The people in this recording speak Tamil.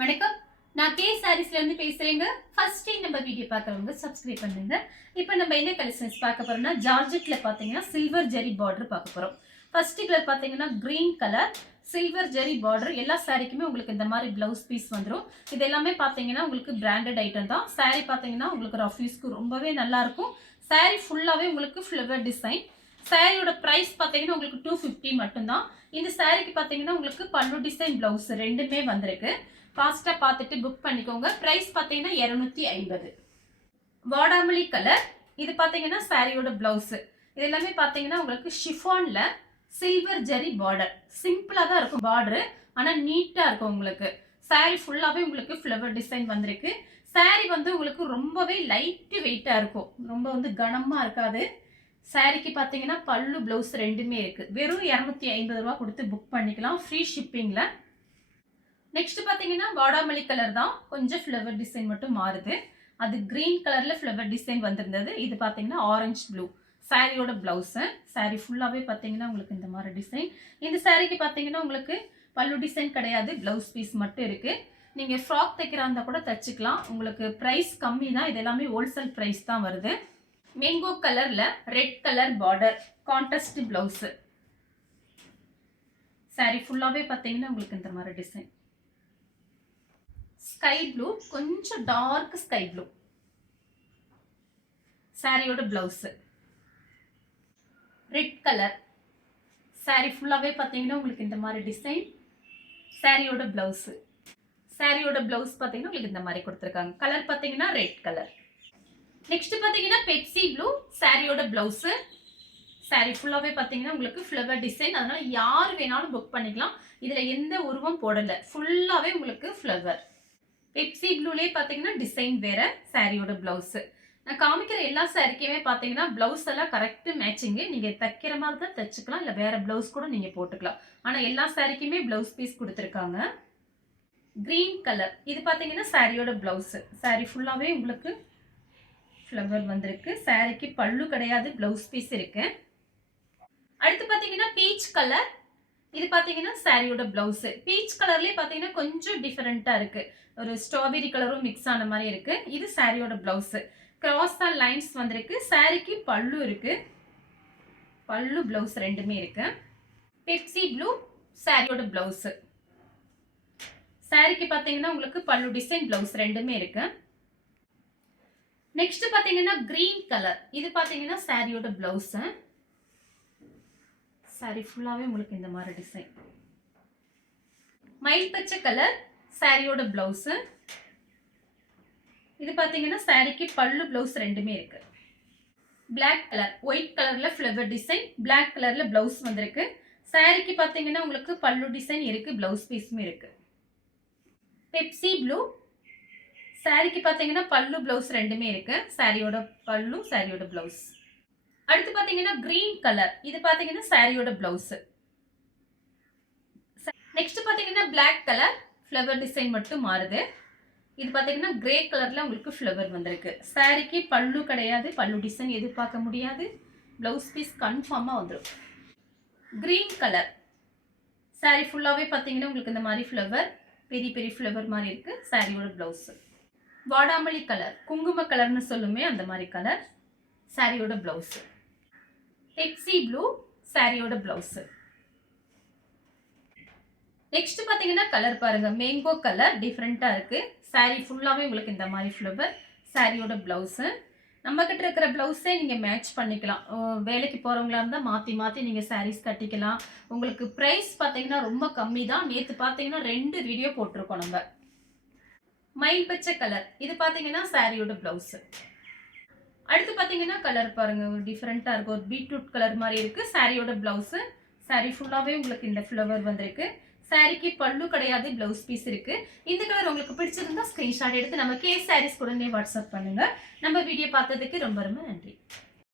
வணக்கம். நான் கே சாரீஸ்ல இருந்து பேசுறேங்க. ஃபர்ஸ்ட் டைம் நம்ம வீடியோ பார்க்கறவங்க சப்ஸ்கிரைப் பண்ணுங்க. இப்போ நம்ம என்ன கலெக்ஷன்ஸ் பார்க்க போறோம்னா ஜார்ஜெட்ல பாத்தீங்கன்னா சில்வர் ஜெரி பார்டர் பார்க்க போறோம். ஃபர்ஸ்ட் கலர் பாத்தீங்கன்னா கிரீன் கலர் சில்வர் ஜெரி பார்டர். எல்லா சாரிக்குமே உங்களுக்கு இந்த மாதிரி பிளவுஸ் பீஸ் வந்துரும். இது எல்லாமே பாத்தீங்கன்னா உங்களுக்கு பிராண்டட் ஐட்டம் தான். சாரி பாத்தீங்கன்னா உங்களுக்கு ரஃப் யூஸ்க்கு ரொம்பவே நல்லா இருக்கும். சாரி ஃபுல்லாவே உங்களுக்கு ஃப்ளவர் டிசைன். சாரியோட பிரைஸ் பாத்தீங்கன்னா உங்களுக்கு 250 மட்டும் தான். இந்த சாரிக்கு பாத்தீங்கன்னா உங்களுக்கு பல்லு டிசைன் பிளவுஸ் ரெண்டுமே வந்திருக்கு. ஃபாஸ்டா பார்த்துட்டு புக் பண்ணிக்கோங்க. பிரைஸ் பாத்தீங்கன்னா 250. வாடாமல்லி கலர். இது பாத்தீங்கன்னா சாரியோட பிளவுஸ். இது எல்லாமே பாத்தீங்கன்னா உங்களுக்கு ஷிஃபான்ல சில்வர் ஜெரி பார்டர். சிம்பிளா தான் இருக்கும் பார்டர், ஆனா நீட்டா இருக்கும் உங்களுக்கு. சாரி ஃபுல்லாவே உங்களுக்கு ஃப்ளவர் டிசைன் வந்திருக்கு. சாரி வந்து உங்களுக்கு ரொம்பவே லைட் வெயிட்டா இருக்கும், ரொம்ப வந்து கனமா இருக்காது. சாரிக்கு பாத்தீங்கன்னா பல்லு பிளவுஸ் ரெண்டுமே இருக்கு. வெறும் 250 ரூபாய் கொடுத்து புக் பண்ணிக்கலாம், ஃப்ரீ ஷிப்பிங்ல. நெக்ஸ்ட் பாத்தீங்கன்னா வாடாமல்லி கலர் தான், கொஞ்சம் ஃப்ளவர் டிசைன் மட்டும் மாறுது. அது கிரீன் கலர்ல ஃப்ளவர் டிசைன் வந்திருந்தது. இது பாத்தீங்கன்னா ஆரஞ்சு ப்ளூ. சாரியோட பிளவுஸ். சாரி ஃபுல்லாவே பாத்தீங்கன்னா உங்களுக்கு இந்த மாதிரி டிசைன். இந்த சாரிக்கு பாத்தீங்கன்னா உங்களுக்கு பல்லு டிசைன் கிடையாது, பிளவுஸ் பீஸ் மட்டும் இருக்கு. நீங்க ஃப்ராக் தைக்கிறா இருந்தா கூட தச்சுக்கலாம். உங்களுக்கு பிரைஸ் கம்மி தான். இது எல்லாமே ஹோல்சேல் பிரைஸ் தான் வருது. மேங்கோ கலர்ல red colour border, contrast blouse. Sorry ஃபுல்லாவே பாத்தீங்கன்னா உங்களுக்கு இந்த மாதிரி டிசைன். ஸ்கை ப்ளூ, கொஞ்சம் டார்க் ஸ்கை ப்ளூ. சாரியோட பிளவுஸ். Red colour. சாரி ஃபுல்லாவே பாத்தீங்கன்னா உங்களுக்கு இந்த மாதிரி டிசைன். சாரியோட பிளவுஸ். சாரியோட பிளவுஸ் பாத்தீங்கன்னா உங்களுக்கு இந்த மாதிரி கொடுத்துருக்காங்க. கலர் பாத்தீங்கன்னா ரெட் கலர். நெக்ஸ்ட் பாத்தீங்கன்னா பெப்சி ப்ளூ. சாரியோட பிளவுஸ். சாரி ஃபுல்லாவே பாத்தீங்கன்னா உங்களுக்கு ஃப்ளவர் டிசைன், அதனால யார் வேணாலும் புக் பண்ணிக்கலாம். இதுல எந்த உருவம் போடல, ஃபுல்லாவே உங்களுக்கு ஃப்ளவர். பெப்சி ப்ளூலயே பாத்தீங்கன்னா டிசைன் வேற. சாரியோட பிளவுஸ். நான் காமிக்கிற எல்லா சாரிக்குமே பாத்தீங்கன்னா பிளவுஸ் எல்லாம் கரெக்ட் மேட்சிங். நீங்க தைக்கிற மாதிரி தான் தைச்சுக்கலாம், இல்ல வேற பிளவுஸ் கூட நீங்க போட்டுக்கலாம். ஆனா எல்லா சாரிக்குமே பிளவுஸ் பீஸ் கொடுத்துருக்காங்க. Green colour. இது பாத்தீங்கன்னா சாரியோட பிளவுஸ். சாரி ஃபுல்லாவே உங்களுக்கு ஃப்ளவர் வந்திருக்கு. சாரிக்கு பல்லு கிடையாது, பிளவுஸ் பீஸ் இருக்கு. அடுத்து பாத்தீங்கன்னா பீச் கலர். இது பாத்தீங்கன்னா சாரியோட பிளவுஸ். பீச் கலர்லயே பாத்தீங்கன்னா கொஞ்சம் டிஃபரெண்டா இருக்கு, ஒரு ஸ்ட்ராபெரி கலரும் மிக்ஸ் ஆன மாதிரி இருக்கு. இது சாரியோட பிளவுஸ். கிராஸா லைன்ஸ் வந்திருக்கு. சாரிக்கு பல்லு இருக்கு, பல்லு பிளவுஸ் ரெண்டுமே இருக்கு. பெப்சி ப்ளூ சாரியோட பிளவுஸ். சாரிக்கு பாத்தீங்கன்னா உங்களுக்கு பல்லு டிசைன், பிளவுஸ் ரெண்டுமே இருக்கு. நெக்ஸ்ட் பாத்தீங்கன்னா கிரீன் கலர். இது பாத்தீங்கன்னா சாரியோட பிளவுஸ். சாரி ஃபுல்லாவே உங்களுக்கு இந்த மாதிரி டிசைன். மயில் பச்சை கலர். சாரியோட பிளவுஸ். இது பாத்தீங்கன்னா சாரிக்கு பல்லு பிளவுஸ் ரெண்டுமே இருக்கு. Black colour. ஒயிட் கலர்ல ஃப்ளவர் டிசைன், பிளாக் கலர்ல பிளவுஸ் வந்திருக்கு. சாரிக்கு பாத்தீங்கன்னா உங்களுக்கு பல்லு டிசைன் இருக்கு, பிளவுஸ் பீஸும் இருக்கு. Pepsi blue. சாரிக்கு பாத்தீங்கன்னா பல்லு பிளவுஸ் ரெண்டுமே இருக்கு. சாரியோட பல்லு, சாரியோட பிளவுஸ். அடுத்து பாத்தீங்கன்னா கிரீன் கலர். இது பாத்தீங்கன்னா சாரியோட பிளவுஸ். நெக்ஸ்ட் பாத்தீங்கன்னா பிளாக் கலர் ஃப்ளவர் டிசைன் மட்டும் மாறுது. இது பாத்தீங்கன்னா கிரே கலர்ல உங்களுக்கு ஃப்ளவர் வந்திருக்கு. சாரிக்கு பல்லு கிடையாது, பல்லு டிசைன் எதிர்பார்க்க முடியாது, பிளவுஸ் பீஸ் கன்ஃபார்மா வந்துடும். Green colour. சாரி ஃபுல்லாவே பாத்தீங்கன்னா உங்களுக்கு இந்த மாதிரி ஃப்ளவர், பெரிய பெரிய ஃப்ளவர் மாதிரி இருக்கு. சாரியோட பிளவுஸ். வாடாமல்லி கலர், குங்கும கலர்னு சொல்லுமே அந்த மாதிரி கலர். சாரியோட பிளவுஸ். பெப்சி ப்ளூ சாரியோட பிளவுஸ். நெக்ஸ்ட் பாத்தீங்கன்னா கலர் பாருங்க, மேங்கோ கலர் டிஃபரெண்டா இருக்கு. சாரி ஃபுல்லாவே உங்களுக்கு இந்த மாதிரி ஃப்ளவர். சாரியோட பிளவுஸ். நம்ம கிட்ட இருக்கிற பிளவுஸே நீங்க மேட்ச் பண்ணிக்கலாம். வேலைக்கு போறவங்களா இருந்தா மாத்தி மாத்தி நீங்க சாரீஸ் கட்டிக்கலாம். உங்களுக்கு பிரைஸ் பாத்தீங்கன்னா ரொம்ப கம்மி தான். நேத்து பாத்தீங்கன்னா 2 வீடியோ போட்டிருக்கோம் நம்ம. மயில் பச்சை கலர். இது பாத்தீங்கன்னா சாரியோட பிளவுஸ். அடுத்து பாத்தீங்கன்னா கலர் பாருங்க, ஒரு டிஃபரெண்டா இருக்கு, ஒரு பீட்ரூட் கலர் மாதிரி இருக்கு. சாரியோட பிளவுஸ். சாரி ஃபுல்லாவே உங்களுக்கு இந்த ஃப்ளவர் வந்திருக்கு. சாரிக்கு பல்லு கிடையாது, பிளவுஸ் பீஸ் இருக்கு. இந்த கலர் உங்களுக்கு பிடிச்சிருந்தா ஸ்கிரீன்ஷாட் எடுத்து நம்ம கே சாரீஸ் உடனே வாட்ஸ்அப் பண்ணுங்க. நம்ம வீடியோ பார்த்ததுக்கு ரொம்ப ரொம்ப நன்றி.